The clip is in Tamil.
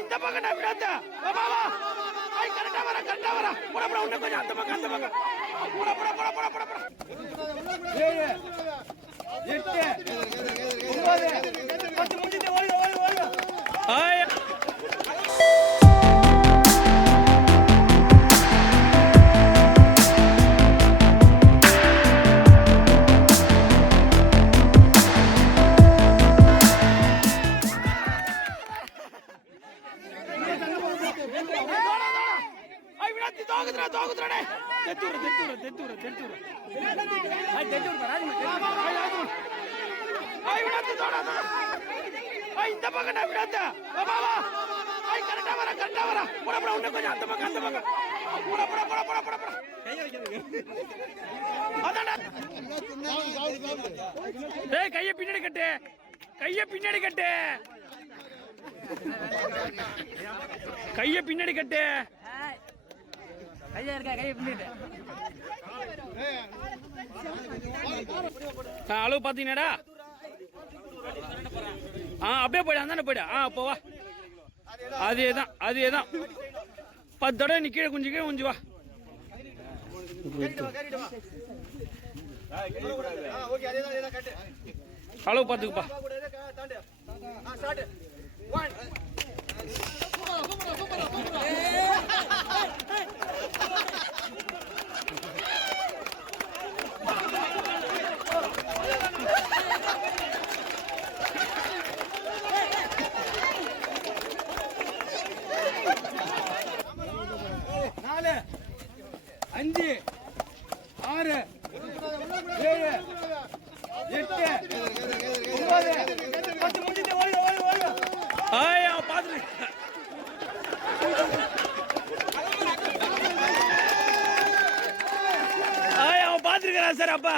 இந்த பக்கம் நான் விடாத. வா வா ஐ கரெக்டா வர கரெக்டா வர. போட போட உன்ன கொஞ்சம் அந்த பக்கம் அந்த பக்கம். போட போட போட போட போட போட. ஏய். எட்டு. ஒன்பது. தோகுதுடா தோகுதுடா தெத்தூர தெத்தூர தெத்தூர தெத்தூர. ஐ தெத்தூர ராஜமா ஐ ராஜமா ஐ விடாத்தி தோடா தோடா இந்த பக்கம் விடாத. வா வா வா. ஐ கரெக்டா வர கரெக்டா வர. போட போட இன்னும் கொஞ்சம் அந்த பக்கம் அந்த பக்கம். போட போட போட டேய் கைய பின்னாடி கட்டு. கைய பின்னாடி கட்டு. கைய பின்னாடி கட்டு. கையா இருக்கா கையை பின்னிட்டு ஆ, அளவு பாத்தீங்கன்னாடா ஆ அப்படியே போயிடு அந்தாண்ட போயிடு ஆ அப்போ வா அதே தான் அதே தான் பத்து தடவை நீ கீழே குஞ்சு கீழே குஞ்சு வா அளவு பார்த்துக்குப்பா ஒன் ஆறு. ஏழு. எட்டு. ஒன்பது. பத்து முடிஞ்சு ஓடுங்க ஓடுங்க ஓடுங்க ஆயா அவன் ஆயா ஆய் அவன் பார்த்துருக்கிறான் சார் அப்பா.